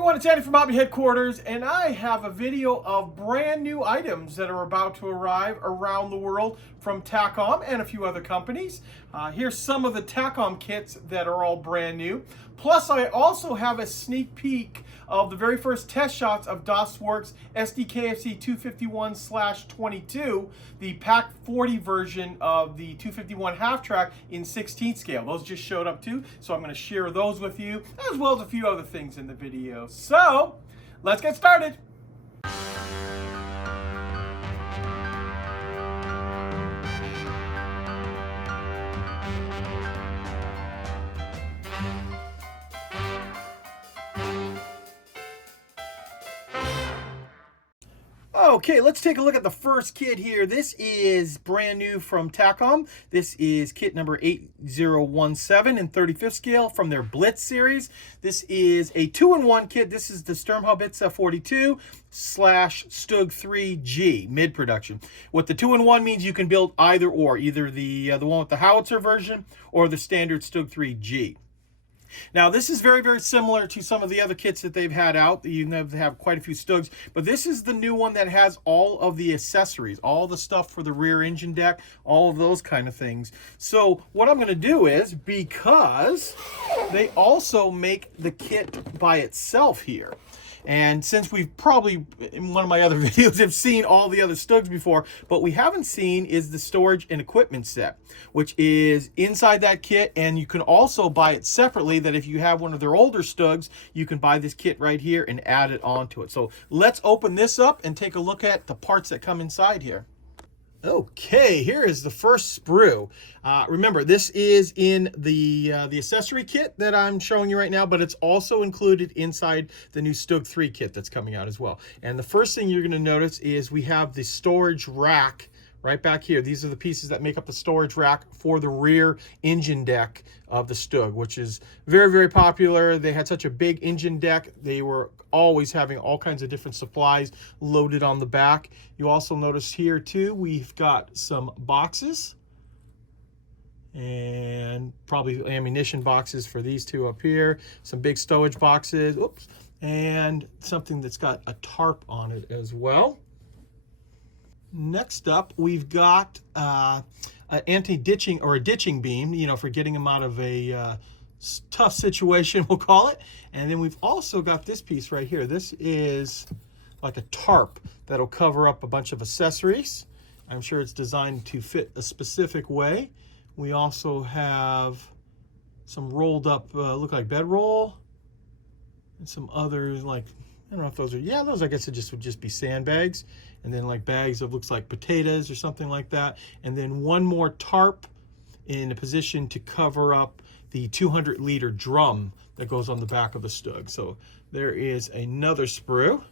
everyone, it's Andy from Hobby Headquarters, and I have a video of brand new items that are about to arrive around the world from TACOM and a few other companies. Here's some of the TACOM kits that are all brand new. Plus, I also have a sneak peek of the very first test shots of DOSWorks SD.KFZ 251/22, the Pack 40 version of the 251 half track in 16th scale. Those just showed up too, so I'm going to share those with you, as well as a few other things in the video. So, let's get started. Okay, let's take a look at the first kit here. This is brand new from TACOM. This is kit number 8017 in 35th scale from their Blitz series. This is a 2-in-1 kit. This is the Sturmhaubitze 42/Stug III mid-production. What the 2-in-1 means, you can build either or, either the one with the howitzer version or the standard Stug III. Now, this is very, very similar to some of the other kits that they've had out. You know, they have quite a few Stugs, but this is the new one that has all of the accessories, all the stuff for the rear engine deck, all of those kind of things. So what I'm going to do is, because they also make the kit by itself here, and since we've probably, in one of my other videos, have seen all the other Stugs before, but we haven't seen is the storage and equipment set, which is inside that kit, and you can also buy it separately, that if you have one of their older Stugs, you can buy this kit right here and add it onto it. So let's open this up and take a look at the parts that come inside here. Okay, here is the first sprue. Remember, this is in the accessory kit that I'm showing you right now, but it's also included inside the new Stug III kit that's coming out as well. And the first thing you're going to notice is we have the storage rack right back here. These are the pieces that make up the storage rack for the rear engine deck of the Stug, which is very, very popular. They had such a big engine deck. They were always having all kinds of different supplies loaded on the back. You also notice here too, we've got some boxes and probably ammunition boxes for these two up here, some big stowage boxes, oops, and something that's got a tarp on it as well. Next up, we've got an anti-ditching or a ditching beam, you know, for getting them out of a tough situation, we'll call it. And then we've also got this piece right here. This is like a tarp that'll cover up a bunch of accessories. I'm sure it's designed to fit a specific way. We also have some rolled up, look like bedroll, and some others like, I don't know if those are, yeah, those I guess it would just be sandbags. And then like bags of looks like potatoes or something like that. And then one more tarp in a position to cover up the 200-liter drum that goes on the back of the Stug. So there is another sprue.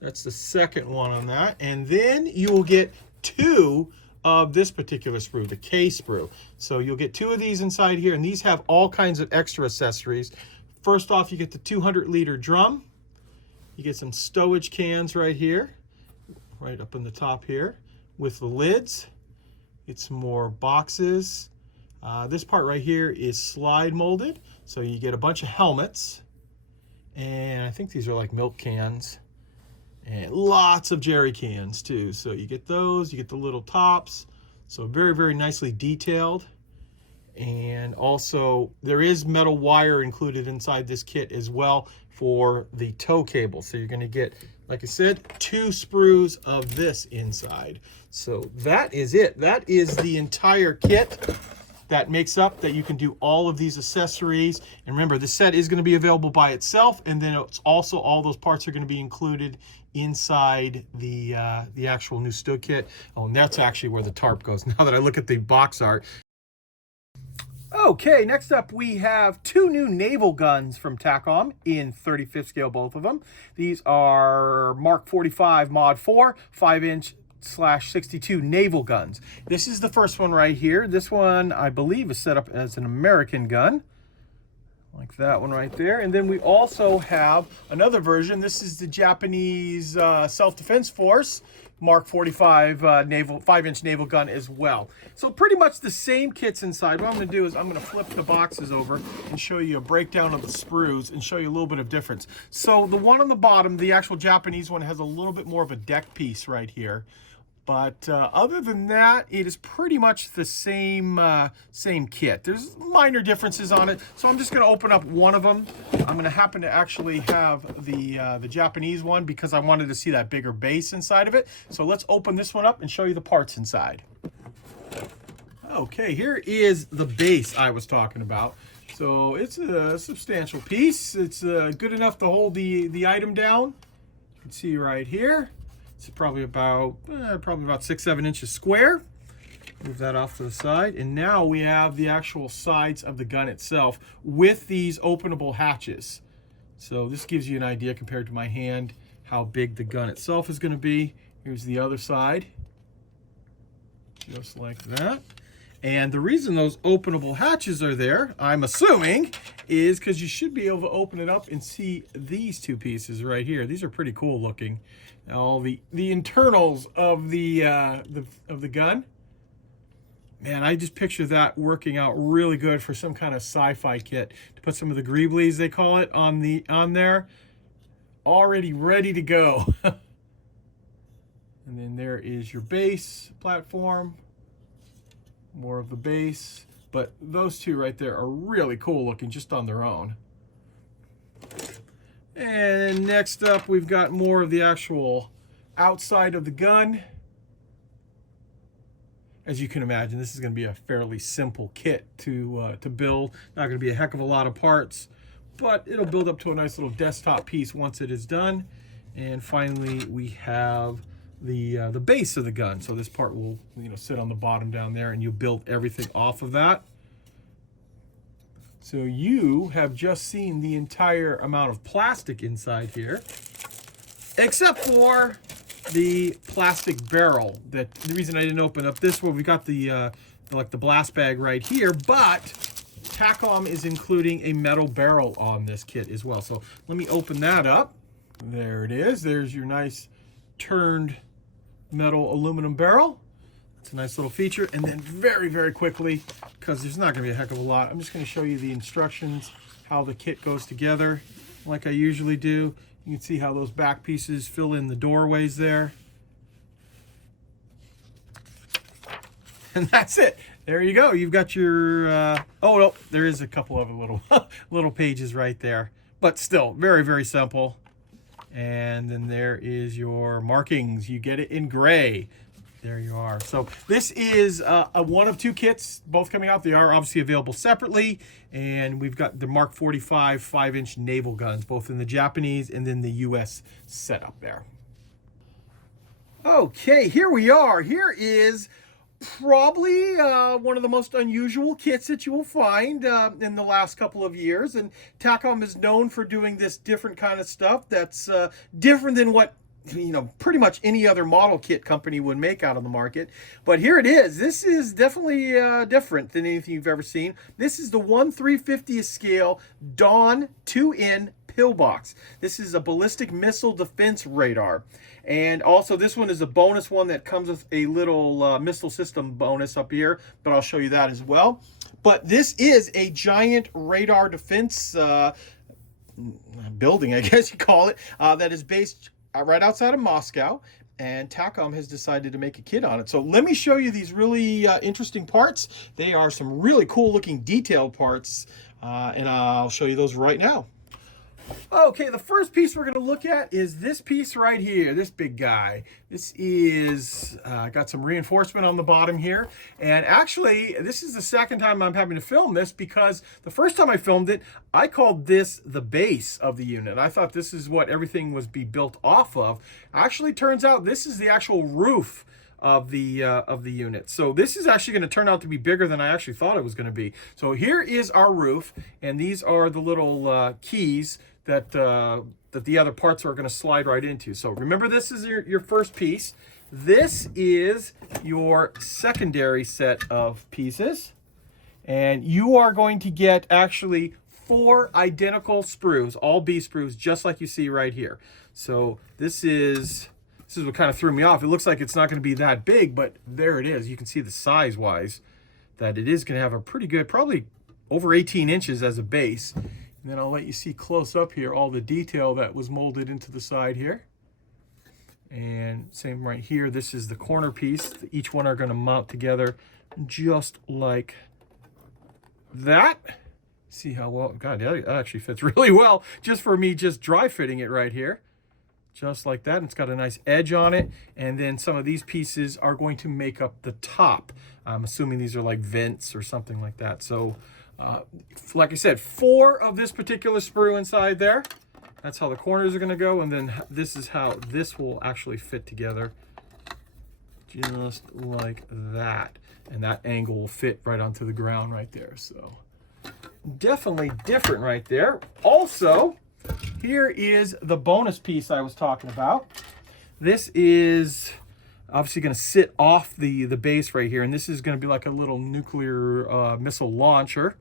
That's the second one on that. And then you will get two of this particular sprue, the K sprue. So you'll get two of these inside here, and these have all kinds of extra accessories. First off, you get the 200-liter drum. You get some stowage cans right here, right up in the top here with the lids. Get some more boxes. This part right here is slide molded, so you get a bunch of helmets, and I think these are like milk cans, and lots of jerry cans too. So you get those, you get the little tops, so very, very nicely detailed. And also there is metal wire included inside this kit as well for the tow cable. So you're going to get, like I said, two sprues of this inside. So that is it. That is the entire kit that makes up that you can do all of these accessories. And remember, the set is going to be available by itself, and then it's also all those parts are going to be included inside the actual new Stug kit. Oh, and that's actually where the tarp goes now that I look at the box art. Okay, next up we have two new naval guns from TACOM in 35th scale, both of them. These are Mark 45 Mod 4 5-inch/62 naval guns. This is the first one right here. This one, I believe, is set up as an American gun. like that one right there. And then we also have another version. This is the Japanese Self-Defense Force Mark 45 naval 5-inch naval gun as well. So pretty much the same kits inside. What I'm going to do is I'm going to flip the boxes over and show you a breakdown of the sprues and show you a little bit of difference. So the one on the bottom, the actual Japanese one, has a little bit more of a deck piece right here. But other than that, it is pretty much the same same kit. There's minor differences on it, so I'm just going to open up one of them. I'm going to happen to actually have the Japanese one because I wanted to see that bigger base inside of it. So let's open this one up and show you the parts inside. Okay, here is the base I was talking about. So it's a substantial piece. It's good enough to hold the item down. You can see right here. It's probably about 6-7 inches square. Move that off to the side. And now we have the actual sides of the gun itself with these openable hatches. So this gives you an idea compared to my hand how big the gun itself is going to be. Here's the other side. Just like that. And the reason those openable hatches are there, I'm assuming, is because you should be able to open it up and see these two pieces right here. These are pretty cool looking. All the internals of the gun. Man, I just picture that working out really good for some kind of sci-fi kit. To put some of the greeblies, they call it, on there, already ready to go. And then there is your base platform. More of the base, but those two right there are really cool looking just on their own. And next up, we've got more of the actual outside of the gun. As you can imagine, this is going to be a fairly simple kit to build. Not going to be a heck of a lot of parts, but it'll build up to a nice little desktop piece once it is done. And finally, we have the base of the gun. So this part will sit on the bottom down there, and you build everything off of that. So you have just seen the entire amount of plastic inside here, except for the plastic barrel. The reason I didn't open up this one, we got the like the blast bag right here, but TACOM is including a metal barrel on this kit as well. So let me open that up. There it is. There's your nice turned metal aluminum barrel. It's a nice little feature. And then very, very quickly, because there's not going to be a heck of a lot, I'm just going to show you the instructions, how the kit goes together like I usually do. You can see how those back pieces fill in the doorways there. And that's it. There you go. You've got your, oh, no, there is a couple of little pages right there. But still, very, very simple. And then there is your markings. You get it in gray. There you are. So this is a one of two kits, both coming out. They are obviously available separately. And we've got the Mark 45 5-inch naval guns, both in the Japanese and then the US setup there. Okay, here we are. Here is probably one of the most unusual kits that you will find in the last couple of years. And TACOM is known for doing this different kind of stuff that's different than what pretty much any other model kit company would make out on the market. But here it is. This is definitely different than anything you've ever seen. This is the 1/350th scale Dawn 2-in pillbox. This is a ballistic missile defense radar. And also this one is a bonus one that comes with a little missile system bonus up here, but I'll show you that as well. But this is a giant radar defense building, I guess you call it, that is based right outside of Moscow, and TACOM has decided to make a kit on it. So let me show you these really interesting parts. They are some really cool looking detailed parts, and I'll show you those right now. Okay, the first piece we're going to look at is this piece right here, this big guy. This is got some reinforcement on the bottom here. And actually, this is the second time I'm having to film this, because the first time I filmed it, I called this the base of the unit. I thought this is what everything was be built off of. Actually, turns out this is the actual roof of the unit. So this is actually going to turn out to be bigger than I actually thought it was going to be. So here is our roof, and these are the little keys that the other parts are going to slide right into. So remember, this is your first piece. This is your secondary set of pieces, and you are going to get actually 4 identical sprues, all B sprues, just like you see right here. So this is what kind of threw me off. It looks like it's not going to be that big, but there it is. You can see the size-wise that it is going to have a pretty good, probably over 18 inches as a base. And then I'll let you see close up here all the detail that was molded into the side here. And same right here. This is the corner piece. Each one are going to mount together just like that. See how well, God, that actually fits really well just for me just dry fitting it right here. Just like that. And it's got a nice edge on it. And then some of these pieces are going to make up the top. I'm assuming these are like vents or something like that. So like I said, 4 of this particular sprue inside there. That's how the corners are going to go. And then this is how this will actually fit together. Just like that. And that angle will fit right onto the ground right there. So definitely different right there. Also, here is the bonus piece I was talking about. This is obviously going to sit off the base right here. And this is going to be like a little nuclear missile launcher.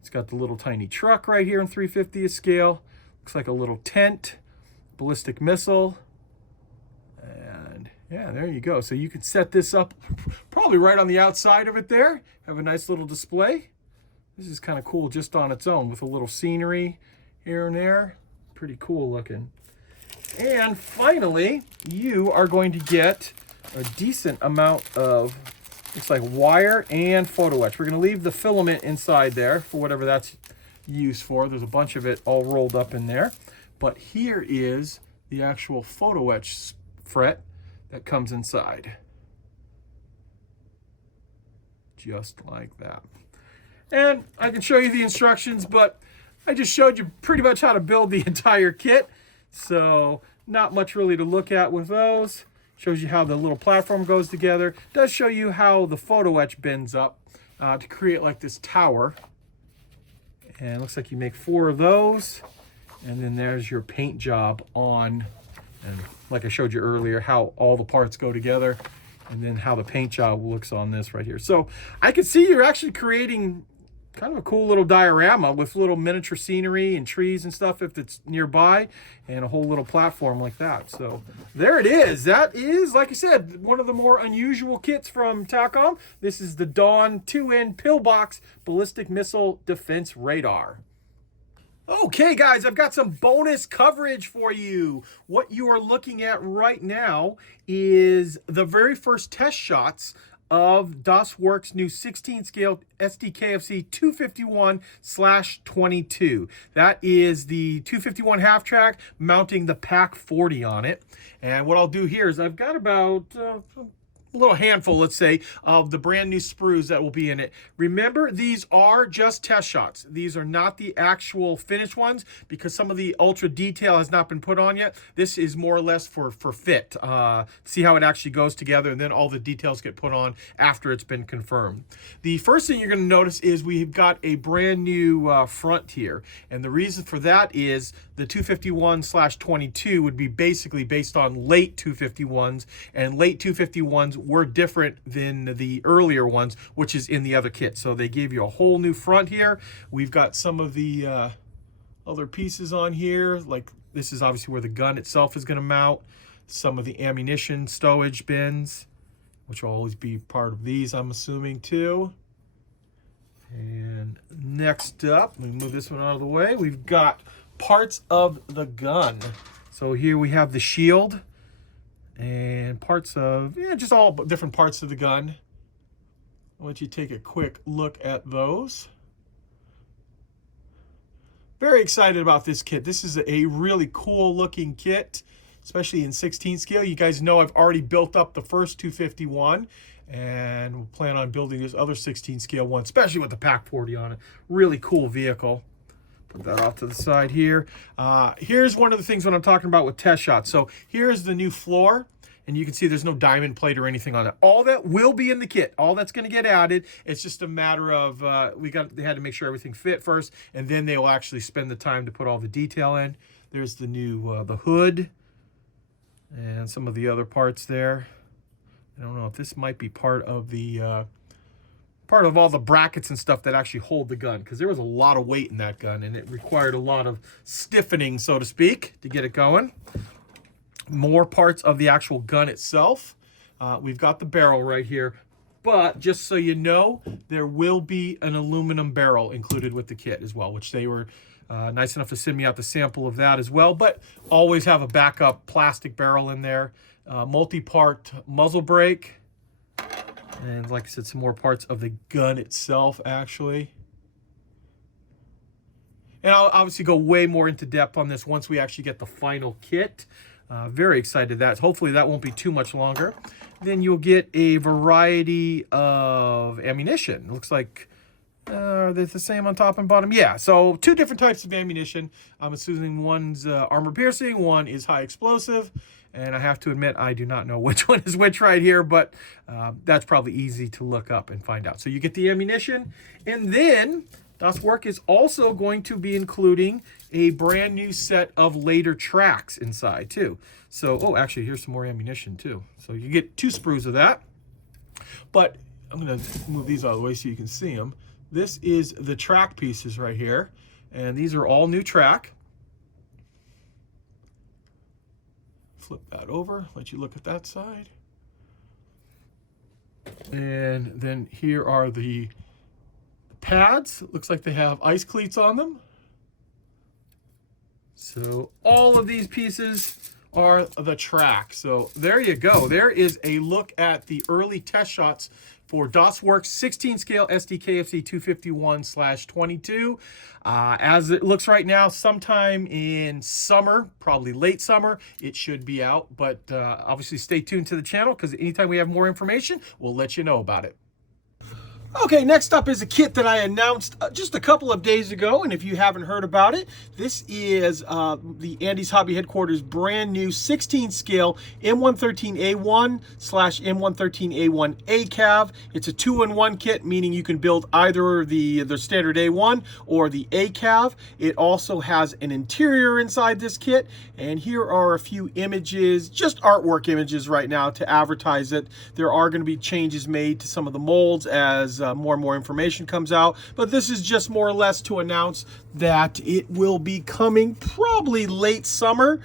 It's got the little tiny truck right here in 3/50th scale. Looks like a little tent, ballistic missile. And yeah, there you go. So you can set this up probably right on the outside of it there. Have a nice little display. This is kind of cool just on its own with a little scenery here and there. Pretty cool looking. And finally, you are going to get a decent amount of, looks like wire and photo etch. We're going to leave the filament inside there for whatever that's used for. There's a bunch of it all rolled up in there. But here is the actual photo etch fret that comes inside. Just like that. And I can show you the instructions, but I just showed you pretty much how to build the entire kit. So not much really to look at with those. Shows you how the little platform goes together. Does show you how the photo etch bends up to create like this tower. And it looks like you make 4 of those. And then there's your paint job on, and like I showed you earlier, how all the parts go together. And then how the paint job looks on this right here. So I can see you're actually creating kind of a cool little diorama with little miniature scenery and trees and stuff if it's nearby, and a whole little platform like that. So there it is. That is, like I said, one of the more unusual kits from TACOM. This is the Dawn 2-in pillbox ballistic missile defense radar. Okay guys, I've got some bonus coverage for you. What you are looking at right now is the very first test shots of Das Werk's new 16 scale SD.KFZ 251/22. That is the 251 half track mounting the PAC 40 on it. And what I'll do here is I've got about a little handful, let's say, of the brand new sprues that will be in it. Remember, these are just test shots. These are not the actual finished ones because some of the ultra detail has not been put on yet. This is more or less for fit. See how it actually goes together, and then all the details get put on after it's been confirmed. The first thing you're going to notice is we've got a brand new front here. And the reason for that is the 251/22 would be basically based on late 251s, and late 251s were different than the earlier ones, which is in the other kit. So they gave you a whole new front here. We've got some of the other pieces on here, like this is obviously where the gun itself is going to mount. Some of the ammunition stowage bins, which will always be part of these, I'm assuming, too. And next up, let me move this one out of the way. We've got parts of the gun. So here we have the shield and parts of, just all different parts of the gun. I'll let you take a quick look at those. Very excited about this kit. This is a really cool looking kit, especially in 16 scale. You guys know I've already built up the first 251, and we'll plan on building this other 16 scale one, especially with the PAC 40 on it. Really cool vehicle. Put that off to the side here. Here's one of the things when I'm talking about with test shots. So here's the new floor, and you can see there's no diamond plate or anything on it. All that will be in the kit. All that's going to get added. It's just a matter of they had to make sure everything fit first, and then they will actually spend the time to put all the detail in. There's the new the hood and some of the other parts there. I don't know if this might be part of the part of all the brackets and stuff that actually hold the gun, because there was a lot of weight in that gun and it required a lot of stiffening, so to speak, to get it going. More parts of the actual gun itself. We've got the barrel right here, but just so you know, there will be an aluminum barrel included with the kit as well, which they were nice enough to send me out the sample of that as well, but always have a backup plastic barrel in there. Multi-part muzzle brake. And like I said, some more parts of the gun itself, actually. And I'll obviously go way more into depth on this once we actually get the final kit. Very excited that. Hopefully that won't be too much longer. Then you'll get a variety of ammunition. It looks like they're the same on top and bottom. Yeah, so 2 different types of ammunition. I'm assuming one's armor piercing, one is high explosive. And I have to admit, I do not know which one is which right here, but that's probably easy to look up and find out. So you get the ammunition, and then Das Werk is also going to be including a brand new set of later tracks inside too. So, oh, actually, here's some more ammunition too. So you get 2 sprues of that. But I'm going to move these out of the way so you can see them. This is the track pieces right here, and these are all new track. Flip that over, let you look at that side. And then here are the pads. It looks like they have ice cleats on them. So all of these pieces are the track. So there you go. There is a look at the early test shots for Das Werk's 16 scale SD.KFZ 251/22. As it looks right now, sometime in summer, probably late summer, it should be out. But obviously stay tuned to the channel, because anytime we have more information, we'll let you know about it. Okay, next up is a kit that I announced just a couple of days ago, and if you haven't heard about it, this is the Andy's Hobby Headquarters brand new 16 scale M113A1/M113A1 AAV. It's a 2-in-1 kit, meaning you can build either the standard A1 or the AAV. It also has an interior inside this kit, and here are a few images, just artwork images right now to advertise it. There are going to be changes made to some of the molds as more and more information comes out, but this is just more or less to announce that it will be coming probably late summer.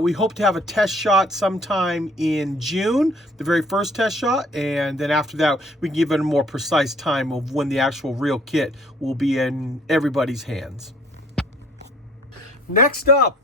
We hope to have a test shot sometime in June, the very first test shot, and then after that we can give it a more precise time of when the actual real kit will be in everybody's hands. Next up,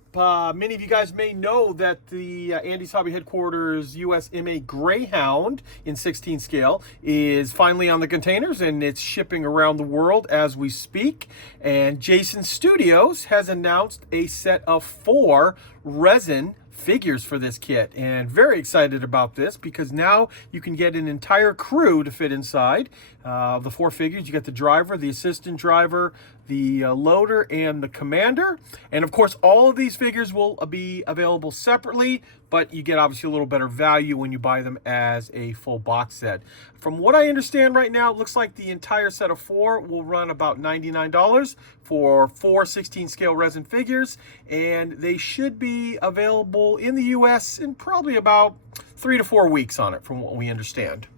many of you guys may know that the Andy's Hobby Headquarters USMA Greyhound in 16 scale is finally on the containers, and it's shipping around the world as we speak. And Jason Studios has announced a set of 4 resin figures for this kit, and very excited about this because now you can get an entire crew to fit inside. The 4 figures, you got the driver, the assistant driver, the loader, and the commander. And of course, all of these figures will be available separately, but you get obviously a little better value when you buy them as a full box set. From what I understand right now, it looks like the entire set of 4 will run about $99 for 4 16 scale resin figures, and they should be available in the US in probably about 3 to 4 weeks on it, from what we understand.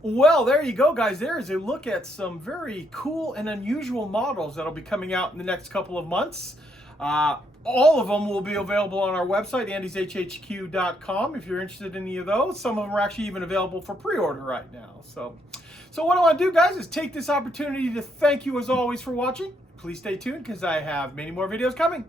Well, there you go, guys. There is a look at some very cool and unusual models that'll be coming out in the next couple of months. All of them will be available on our website, andyshhq.com, if you're interested in any of those. Some of them are actually even available for pre-order right now. So what I want to do, guys, is take this opportunity to thank you as always for watching. Please stay tuned, because I have many more videos coming.